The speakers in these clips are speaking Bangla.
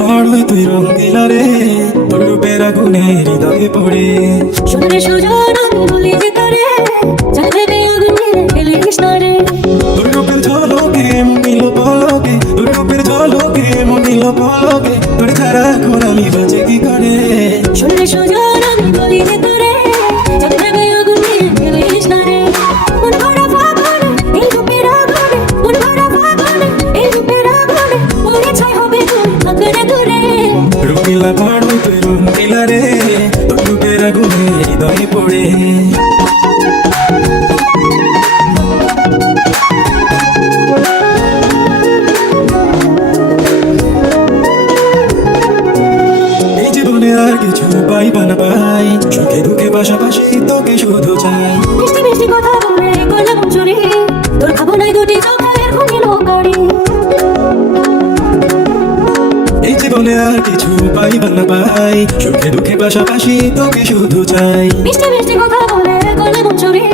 বাড়লে তুই রঙ্গিলা রে তোর পেরা গুনে হৃদয়ে পড়ে। সুন্দর সুজন বলি যে তারে চাইবে আগুনে খেলে কৃষ্ণ পলকে তোর রূপের ঝলকে তোর আমি বাজে কি করে? শুনে সুজন আমি বলি যে তারে পাড়ো তুই রুকিলা রে তোর রূপের আগুনে হৃদয়ে পড়ে। পাই না পাই, সুখে দুঃখে পাশাপাশি তোকে শুধু চাই। মিষ্টি মিষ্টি কথা বলে করলাম চুরি জীবনে আর কিছু পাই না পাই। সুখে দুঃখে পাশাপাশি তোকে শুধু চাই। মিষ্টি মিষ্টি কথা বলে করলাম চুরি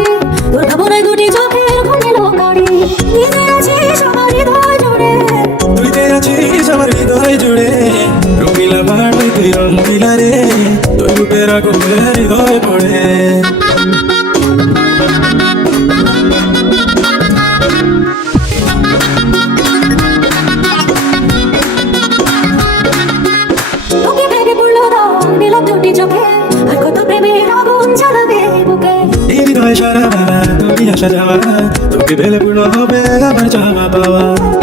তোর খাব নাই দুটি চোখের গাড়ি নিজে আছিস আমার হৃদয় জুড়ে। তুই আছিস আমার হৃদয় জুড়ে। রঙিলা তুই রঙিলা রে তোর রূপের আগুনে হৃদয় পড়ে। হৃদয় সারা বেলা তুমি আসা যাওয়া তোকে ভেলে পুরো হবে আমার চাওয়া পাওয়া।